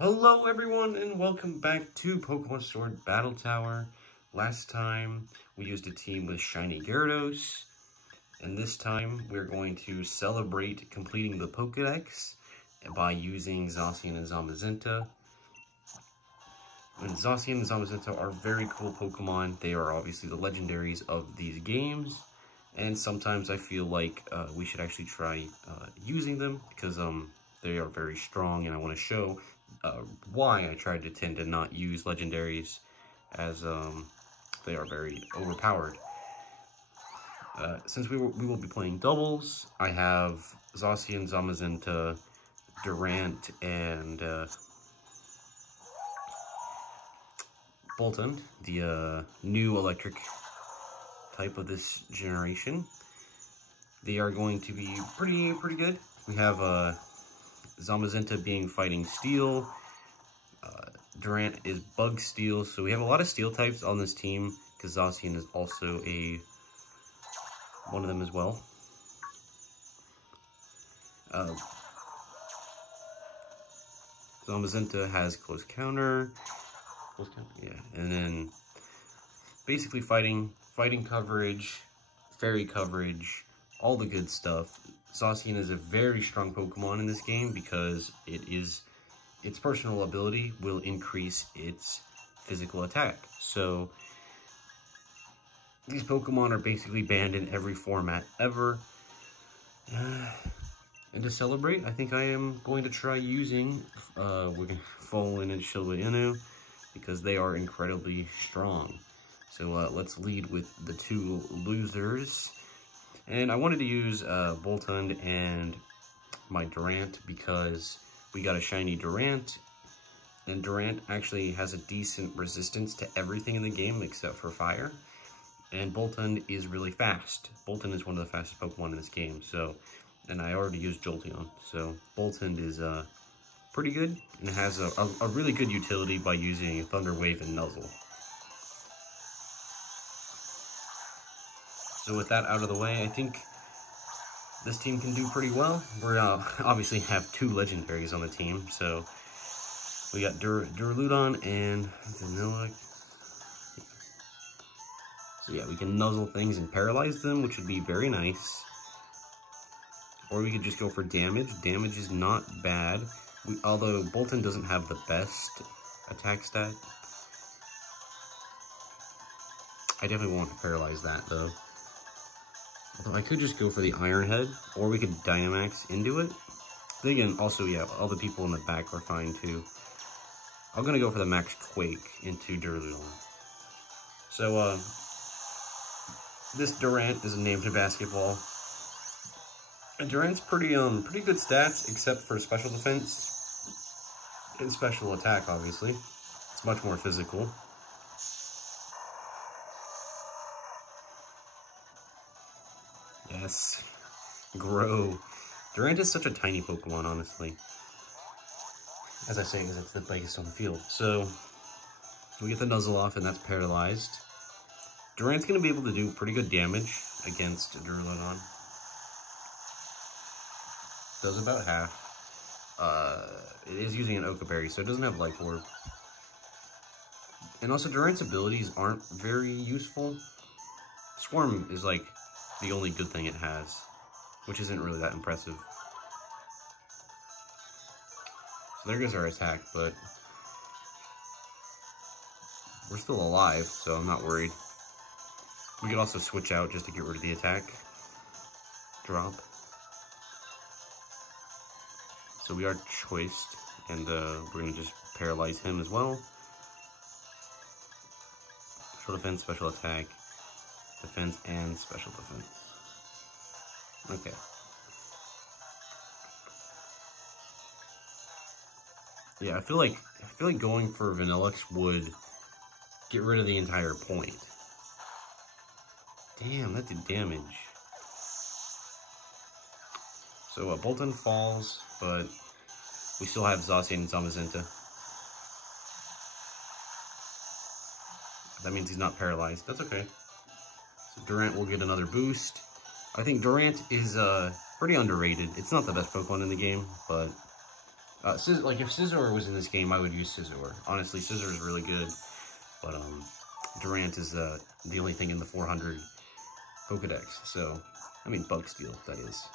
Hello everyone and welcome back to Pokemon Sword Battle Tower. Last time we used a team with Shiny Gyarados, and this time we're going to celebrate completing the Pokédex by using Zacian and Zamazenta. And Zacian and Zamazenta are very cool Pokemon. They are obviously the legendaries of these games, and sometimes I feel like we should actually try using them because they are very strong, and I want to show why I tried to tend to not use legendaries, as they are very overpowered. Since we will be playing doubles, I have Zacian, Zamazenta, Durant, and Boltund, the new electric type of this generation. They are going to be pretty good. We have Zamazenta being fighting steel. Durant is bug steel, so we have a lot of steel types on this team because Zacian is also one of them as well. Zamazenta has close counter, yeah, and then basically fighting coverage, fairy coverage, all the good stuff. Zacian is a very strong Pokemon in this game because its personal ability will increase its physical attack. So these Pokemon are basically banned in every format ever. And to celebrate, I think I am going to try using Fallen and Shilva because they are incredibly strong. So let's lead with the two losers. And I wanted to use Boltund and my Durant because we got a shiny Durant, and Durant actually has a decent resistance to everything in the game except for fire. And Boltund is really fast. Boltund is one of the fastest Pokemon in this game, so, and I already used Jolteon, so Boltund is pretty good and has a really good utility by using Thunder Wave and Nuzzle. So with that out of the way, I think this team can do pretty well. We're obviously have two legendaries on the team, so we got Duraludon and Vanilla. So yeah, we can nuzzle things and paralyze them, which would be very nice. Or we could just go for damage. Damage is not bad, although Boltund doesn't have the best attack stat. I definitely want to paralyze that though. Although I could just go for the Iron Head, or we could Dynamax into it. Then again, also, yeah, all the people in the back are fine too. I'm gonna go for the Max Quake into Duraludon. So, this Durant is named to basketball. And Durant's pretty good stats, except for special defense and special attack, obviously. It's much more physical. Yes, grow. Durant is such a tiny Pokemon, honestly. As I say, because it's the biggest on the field. So, we get the Nuzzle off, and that's paralyzed. Durant's going to be able to do pretty good damage against Duraludon. Does about half. It is using an Oka Berry, so it doesn't have Life Orb. And also, Durant's abilities aren't very useful. Swarm is like the only good thing it has, which isn't really that impressive. So there goes our attack, but we're still alive, so I'm not worried. We could also switch out just to get rid of the attack drop. So we are choiced, and we're going to just paralyze him as well. Special defense, special attack, defense, and special defense. Okay. Yeah, I feel like going for Vanillix would get rid of the entire point. Damn, that did damage. So Boltund falls, but we still have Zacian and Zamazenta. That means he's not paralyzed. That's okay. So Durant will get another boost. I think Durant is pretty underrated. It's not the best Pokemon in the game, but Like, if Scizor was in this game, I would use Scizor. Honestly, Scizor is really good. But, Durant is the only thing in the 400 Pokedex. So, I mean, Bug Steel, that is.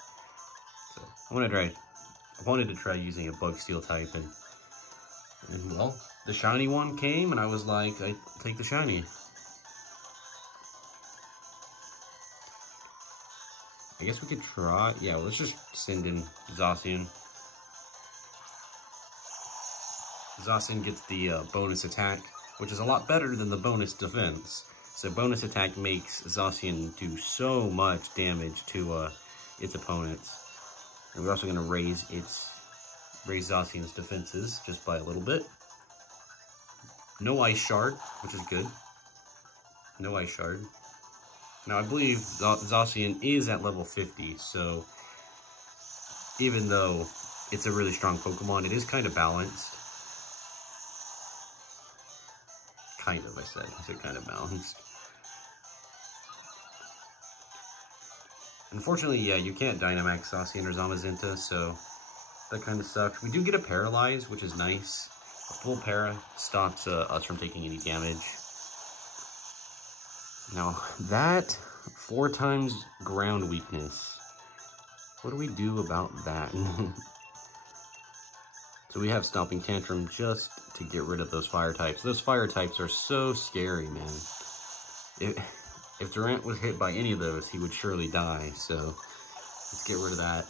So, I wanted to try using a Bug Steel type, and well, the shiny one came, and I was like, I take the shiny. I guess we could try, yeah, let's just send in Zacian. Zacian gets the bonus attack, which is a lot better than the bonus defense. So bonus attack makes Zacian do so much damage to its opponents. And we're also going to raise Zacian's defenses just by a little bit. No Ice Shard, which is good. No Ice Shard. Now, I believe Zacian is at level 50, so even though it's a really strong Pokemon, it is kind of balanced. Kind of, I said kind of balanced. Unfortunately, yeah, you can't Dynamax Zacian or Zamazenta, so that kind of sucks. We do get a Paralyze, which is nice. A full Para stops us from taking any damage. Now, that 4 times ground weakness. What do we do about that? So we have Stomping Tantrum just to get rid of those fire types. Those fire types are so scary, man. If Durant was hit by any of those, he would surely die. So let's get rid of that.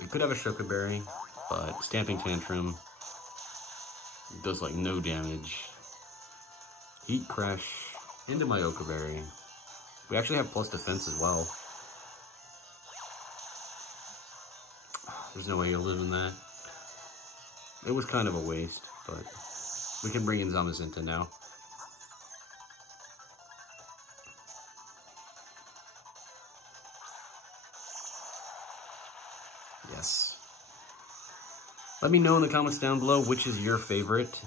We could have a Shoka Berry, but Stamping Tantrum does like no damage. Heat Crash into my Oka Berry. We actually have plus defense as well. There's no way you're living that. It was kind of a waste, but we can bring in Zamazenta now. Yes. Let me know in the comments down below which is your favorite,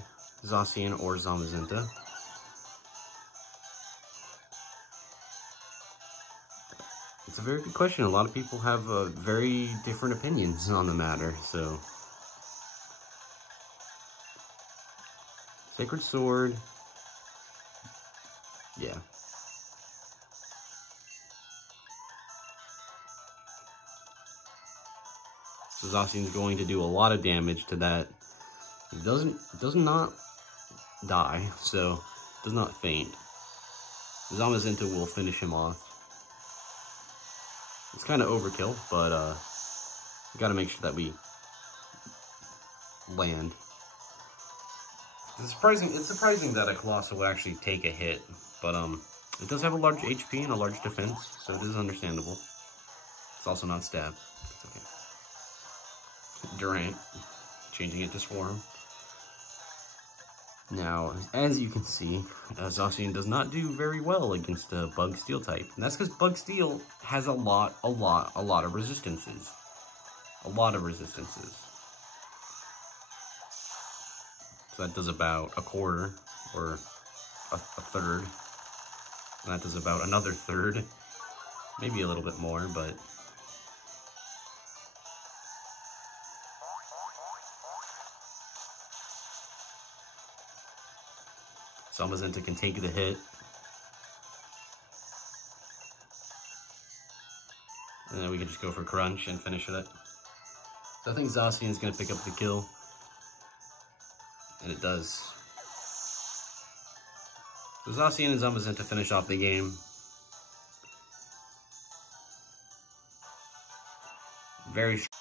Zacian or Zamazenta. It's a very good question. A lot of people have very different opinions on the matter, so. Sacred Sword. Yeah. So Zacian's going to do a lot of damage to that. It does not die, so it does not faint. Zamazenta will finish him off. It's kind of overkill, but we gotta make sure that we land. It's surprising that a Colossal will actually take a hit, but it does have a large HP and a large defense, so it is understandable. It's also not stab. It's okay. Durant, changing it to Swarm. Now, as you can see, Zacian does not do very well against a Bug Steel type. And that's because Bug Steel has a lot of resistances. A lot of resistances. So that does about a quarter, or a third. And that does about another third. Maybe a little bit more, but... Zamazenta can take the hit. And then we can just go for Crunch and finish it. So I think Zacian is going to pick up the kill. And it does. So Zacian and Zamazenta finish off the game. Very strong.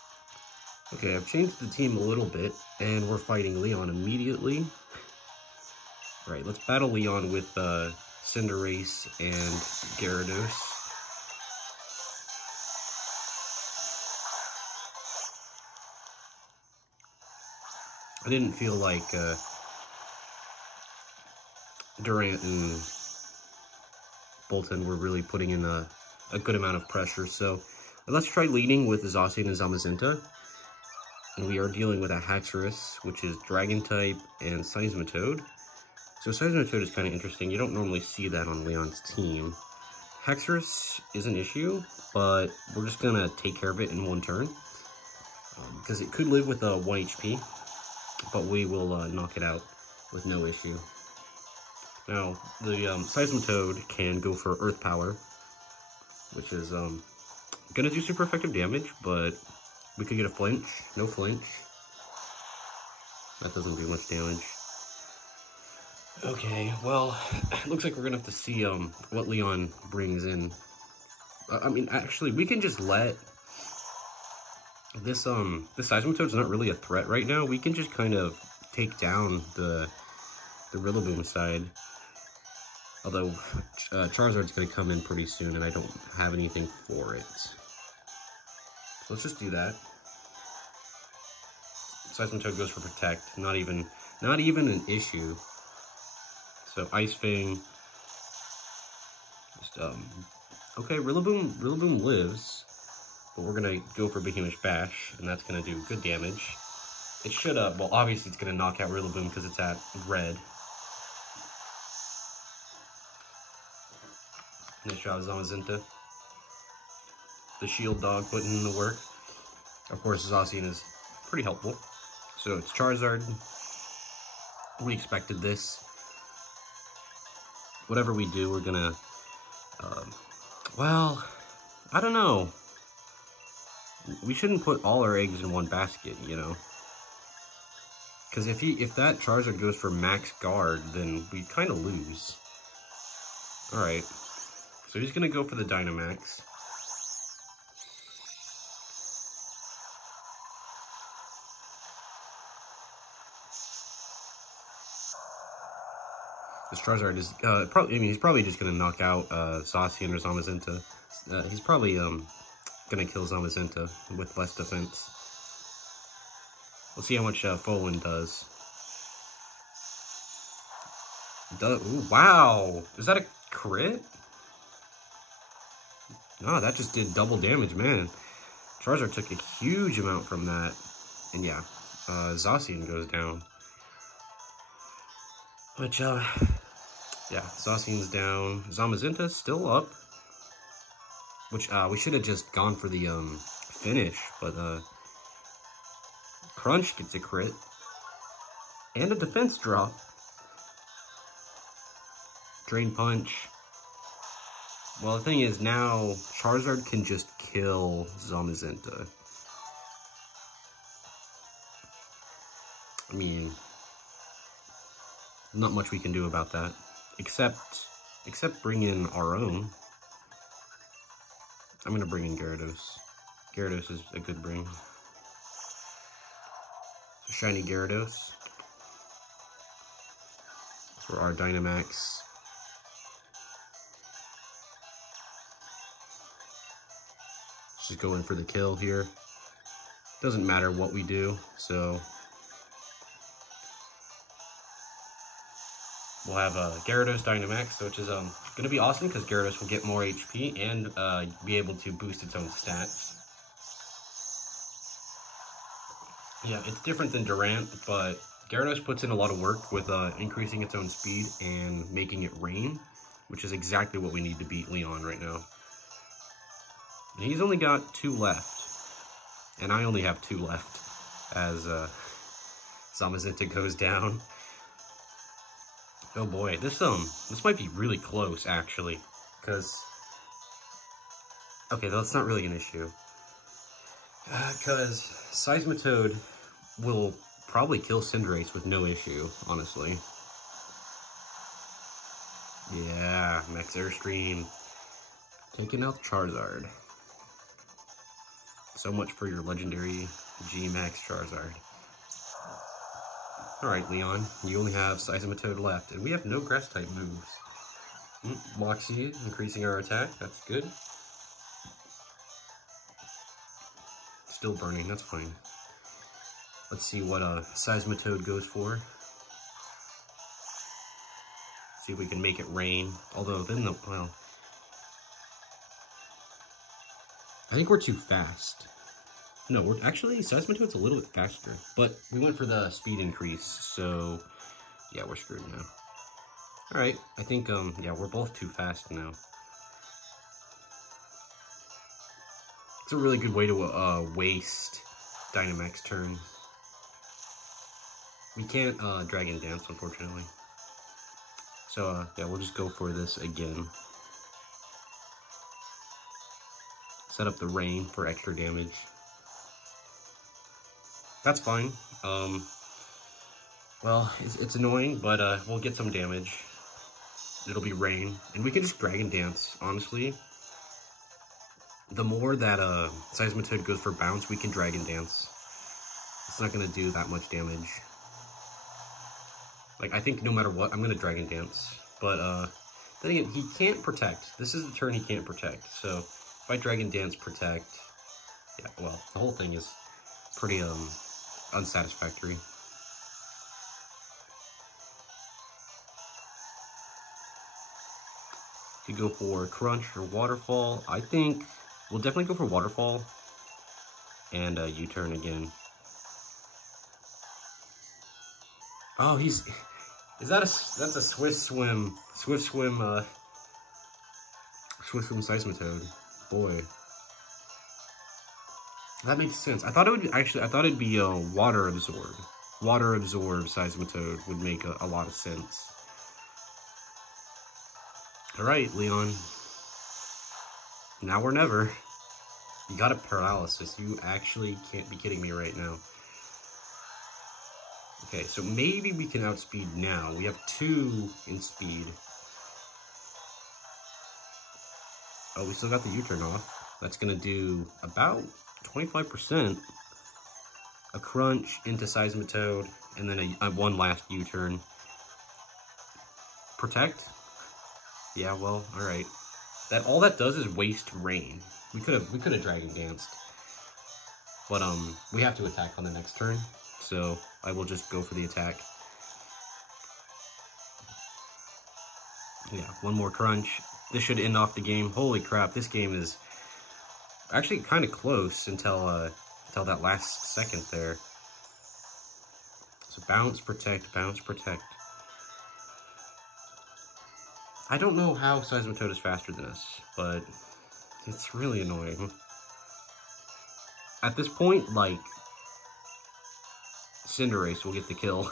Okay, I've changed the team a little bit, and we're fighting Leon immediately. Right, let's battle Leon with Cinderace and Gyarados. I didn't feel like Durant and Bolton were really putting in a good amount of pressure, so let's try leading with Zacian and Zamazenta. And we are dealing with a Haxorus, which is Dragon type, and Seismitoad. So Seismitoad is kind of interesting. You don't normally see that on Leon's team. Haxorus is an issue, but we're just going to take care of it in one turn. because it could live with 1 HP, but we will knock it out with no issue. Now, the Seismitoad can go for Earth Power, which is gonna do super effective damage, but we could get a flinch. No flinch. That doesn't do much damage. Okay, well, it looks like we're gonna have to see what Leon brings in. I mean, actually, we can just let this Seismitoad's not really a threat right now. We can just kind of take down the Rillaboom side. Although Charizard's gonna come in pretty soon, and I don't have anything for it. So let's just do that. Seismitoad goes for Protect. Not even an issue. So Ice Fang. Just okay, Rillaboom lives, but we're gonna go for Behemoth Bash, and that's gonna do good damage. It should well, obviously it's gonna knock out Rillaboom because it's at red. Nice job, Zamazenta. The shield dog putting in the work. Of course, Zacian is pretty helpful. So it's Charizard. We expected this. Whatever we do, we're gonna, well, I don't know. We shouldn't put all our eggs in one basket, you know? Because if that Charizard goes for max guard, then we kind of lose. Alright. So he's gonna go for the Dynamax. This Charizard is probably. I mean, he's probably just gonna knock out Zacian or Zamazenta. He's probably gonna kill Zamazenta with less defense. We'll see how much Folin does. Ooh, wow! Is that a crit? No, that just did double damage, man. Charizard took a huge amount from that. And yeah, Zacian goes down. Which, yeah, Zacian's down. Zamazenta's still up. Which, we should have just gone for the, finish. But, Crunch gets a crit. And a defense drop. Drain Punch. Well, the thing is, now Charizard can just kill Zamazenta. I mean, not much we can do about that, except bring in our own. I'm gonna bring in Gyarados. Gyarados is a good bring. So shiny Gyarados for our Dynamax. Just go in for the kill here. Doesn't matter what we do, so we'll have Gyarados Dynamax, which is going to be awesome because Gyarados will get more HP and be able to boost its own stats. Yeah, it's different than Durant, but Gyarados puts in a lot of work with increasing its own speed and making it rain, which is exactly what we need to beat Leon right now. And he's only got 2 left, and I only have 2 left as Zamazenta goes down. Oh boy, this might be really close actually, because okay, that's not really an issue, because Seismitoad will probably kill Cinderace with no issue, honestly. Yeah, Max Airstream taking out Charizard. So much for your legendary G-Max Charizard. Alright, Leon, you only have Seismitoad left, and we have no grass-type moves. Moxie, increasing our attack, that's good. Still burning, that's fine. Let's see what Seismitoad goes for. See if we can make it rain, although then well, I think we're too fast. No, we're actually, Seismitoad's a little bit faster, but we went for the speed increase, so yeah, we're screwed now. Alright, I think, yeah, we're both too fast now. It's a really good way to waste Dynamax turn. We can't Dragon Dance, unfortunately. So yeah, we'll just go for this again. Set up the Rain for extra damage. That's fine. Well, it's annoying, but we'll get some damage. It'll be Rain, and we can just Dragon Dance, honestly. The more that Seismitoad goes for bounce, we can Dragon Dance. It's not going to do that much damage. Like, I think no matter what, I'm going to Dragon Dance. But, then again, he can't protect. This is the turn he can't protect. So, if I Dragon Dance protect, yeah, well, the whole thing is pretty, unsatisfactory. You go for Crunch or Waterfall. I think we'll definitely go for Waterfall and U-turn again. Oh, that's a Swift Swim Seismitoad. Boy, that makes sense. I thought it'd be a Water Absorb. Water Absorb Seismitoad would make a lot of sense. Alright, Leon. Now or never. You got a Paralysis. You actually can't be kidding me right now. Okay, so maybe we can outspeed now. We have 2 in speed. Oh, we still got the U-turn off. That's gonna do about 25%. A Crunch into Seismitoad, and then one last U-turn. Protect? Yeah, well, alright. All that does is waste Rain. We could have Dragon Danced. But we have to attack on the next turn, so I will just go for the attack. Yeah, one more Crunch. This should end off the game. Holy crap, this game is actually kind of close until that last second there. So bounce, protect, bounce, protect. I don't know how Seismitoad is faster than us, but it's really annoying. At this point, like, Cinderace will get the kill.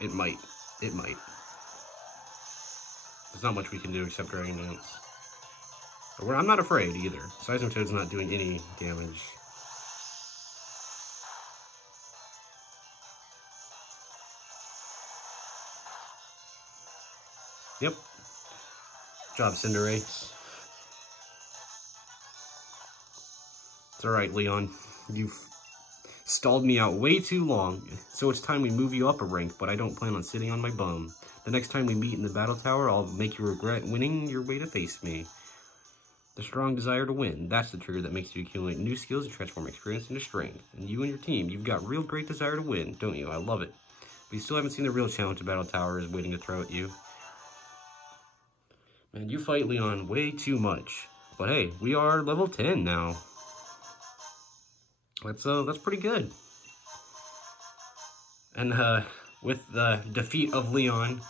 It might. It might. There's not much we can do except Dragon Dance. But I'm not afraid either. Seismitoad's not doing any damage. Yep. Good job, Cinderace. It's alright, Leon. You've stalled me out way too long, so it's time we move you up a rank, but I don't plan on sitting on my bum. The next time we meet in the battle tower, I'll make you regret winning your way to face me. The strong desire to win, that's the trigger that makes you accumulate new skills and transform experience into strength. And you and your team, you've got real great desire to win, don't you? I love it. But you still haven't seen the real challenge the battle tower is waiting to throw at you. Man, you fight Leon way too much. But hey, we are level 10 now. That's pretty good. And with the defeat of Leon,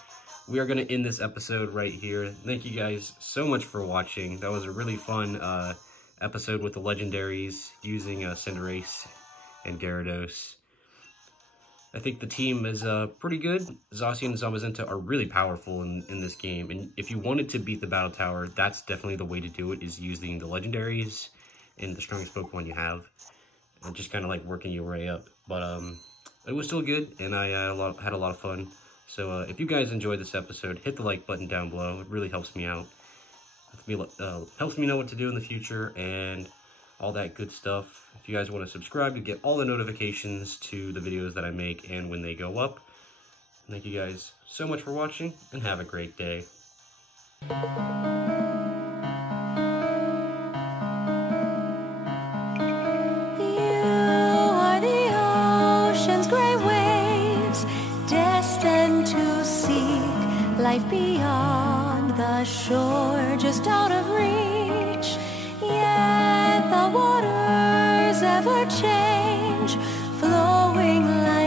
we are going to end this episode right here. Thank you guys so much for watching. That was a really fun episode with the Legendaries using Cinderace and Gyarados. I think the team is pretty good. Zacian and Zamazenta are really powerful in this game. And if you wanted to beat the Battle Tower, that's definitely the way to do it, is using the Legendaries and the strongest Pokemon you have. And just kind of like working your way up. But it was still good, and I had a lot of fun. So if you guys enjoyed this episode, hit the like button down below. It really helps me out. Helps me know what to do in the future and all that good stuff. If you guys want to subscribe to get all the notifications to the videos that I make and when they go up. Thank you guys so much for watching, and have a great day. Life beyond the shore, just out of reach. Yet the waters ever change, flowing like